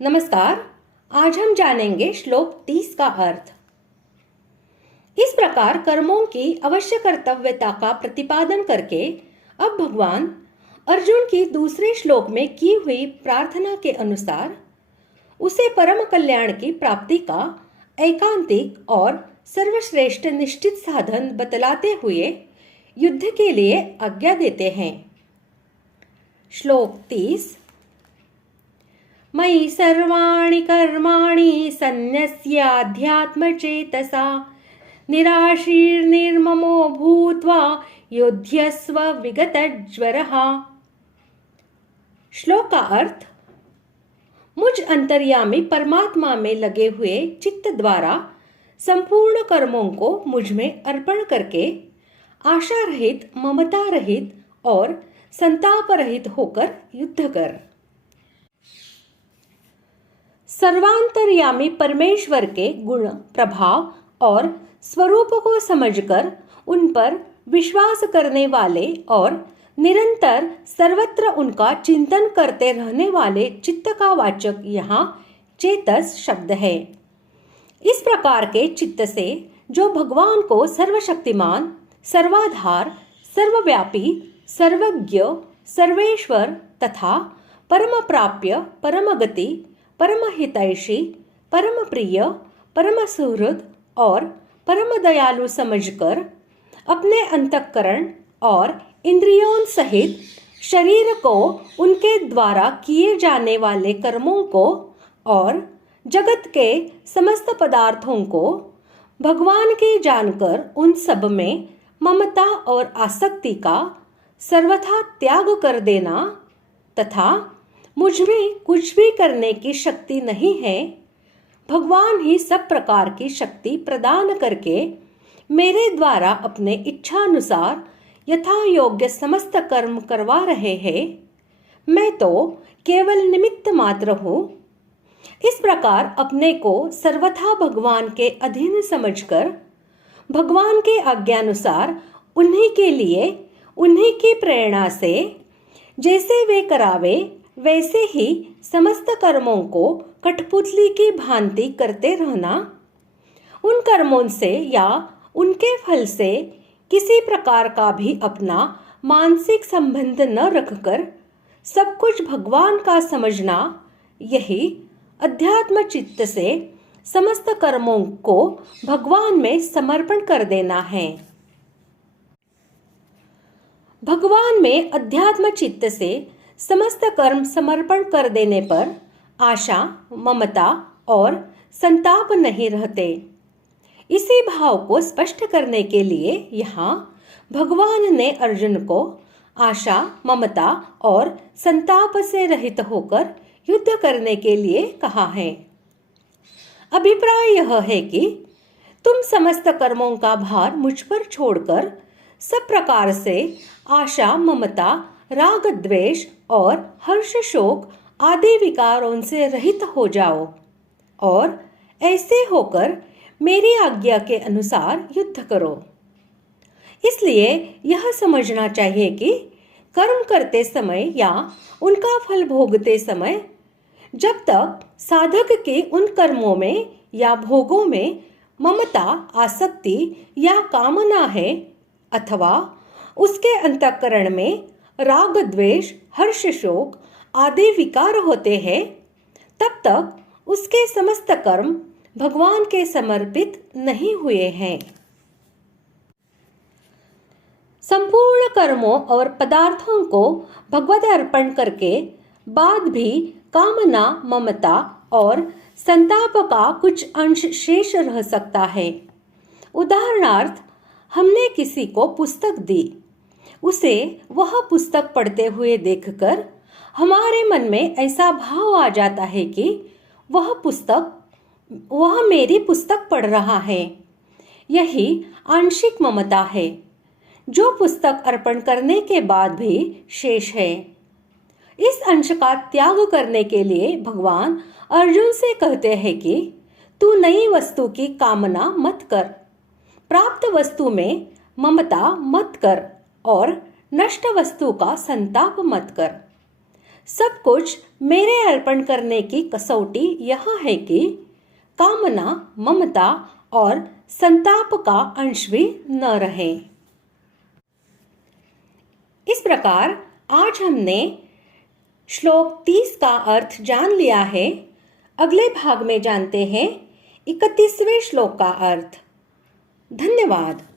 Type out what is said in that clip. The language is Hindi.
नमस्कार। आज हम जानेंगे श्लोक 30 का अर्थ। इस प्रकार कर्मों की अवश्य कर्तव्यता का प्रतिपादन करके अब भगवान अर्जुन की दूसरे श्लोक में की हुई प्रार्थना के अनुसार उसे परम कल्याण की प्राप्ति का एकांतिक और सर्वश्रेष्ठ निश्चित साधन बतलाते हुए युद्ध के लिए आज्ञा देते हैं। श्लोक 30। मयि सर्वाणि कर्माणि सन्न्यस्याध्यात्मचेतसा निराशीर्निर्ममो भूत्वा युध्यस्व विगतज्वरः। श्लोक का अर्थ, मुझ अंतर्यामी परमात्मा में लगे हुए चित्त द्वारा संपूर्ण कर्मों को मुझ में अर्पण करके आशा रहित, ममता रहित और संताप रहित होकर युद्ध कर। सर्वांतर्यामी परमेश्वर के गुण, प्रभाव और स्वरूप को समझकर उन पर विश्वास करने वाले और निरंतर सर्वत्र उनका चिंतन करते रहने वाले चित्त का वाचक यहाँ चेतस शब्द है। इस प्रकार के चित्त से जो भगवान को सर्वशक्तिमान, सर्वाधार, सर्वव्यापी, सर्वज्ञ, सर्वेश्वर तथा परम प्राप्य, परम गति, परम हितैषी, परम प्रिय, परम सुहृद और परम दयालु समझकर अपने अंतःकरण और इंद्रियों सहित शरीर को उनके द्वारा किए जाने वाले कर्मों को और जगत के समस्त पदार्थों को भगवान के जानकर उन सब में ममता और आसक्ति का सर्वथा त्याग कर देना तथा मुझ में कुछ भी करने की शक्ति नहीं है, भगवान ही सब प्रकार की शक्ति प्रदान करके मेरे द्वारा अपने इच्छानुसार यथा योग्य समस्त कर्म करवा रहे हैं। मैं तो केवल निमित्त मात्र हूँ। इस प्रकार अपने को सर्वथा भगवान के अधीन समझकर भगवान के आज्ञानुसार उन्हीं के लिए, उन्हीं की प्रेरणा से जैसे वे करावे वैसे ही समस्त कर्मों को कठपुतली की भांति करते रहना। उन कर्मों से या उनके फल से किसी प्रकार का भी अपना मानसिक संबंध न रखकर सब कुछ भगवान का समझना, यही अध्यात्म चित्त से समस्त कर्मों को भगवान में समर्पण कर देना है। भगवान में अध्यात्म चित्त से समस्त कर्म समर्पण कर देने पर आशा, ममता और संताप नहीं रहते। इसी भाव को स्पष्ट करने के लिए यहाँ भगवान ने अर्जुन को आशा, ममता और संताप से रहित होकर युद्ध करने के लिए कहा है। अभिप्राय यह है कि तुम समस्त कर्मों का भार मुझ पर छोड़कर सब प्रकार से आशा, ममता, राग, द्वेष और हर्ष, शोक आदि विकारों से रहित हो जाओ और ऐसे होकर मेरी आज्ञा के अनुसार युद्ध करो। इसलिए यह समझना चाहिए कि कर्म करते समय या उनका फल भोगते समय जब तक साधक के उन कर्मों में या भोगों में ममता, आसक्ति या कामना है अथवा उसके अंतःकरण में राग, द्वेष, हर्ष, शोक आदि विकार होते हैं, तब तक उसके समस्त कर्म भगवान के समर्पित नहीं हुए हैं। संपूर्ण कर्मों और पदार्थों को भगवत अर्पण करके बाद भी कामना, ममता और संताप का कुछ अंश शेष रह सकता है। उदाहरणार्थ, हमने किसी को पुस्तक दी, उसे वह पुस्तक पढ़ते हुए देखकर हमारे मन में ऐसा भाव आ जाता है कि वह मेरी पुस्तक पढ़ रहा है। यही आंशिक ममता है, जो पुस्तक अर्पण करने के बाद भी शेष है। इस अंश का त्याग करने के लिए भगवान अर्जुन से कहते हैं कि तू नई वस्तु की कामना मत कर, प्राप्त वस्तु में ममता मत कर और नष्ट वस्तु का संताप मत कर। सब कुछ मेरे अर्पण करने की कसौटी यह है कि कामना, ममता और संताप का अंश भी न रहे। इस प्रकार आज हमने श्लोक 30 का अर्थ जान लिया है। अगले भाग में जानते हैं 31वें श्लोक का अर्थ। धन्यवाद।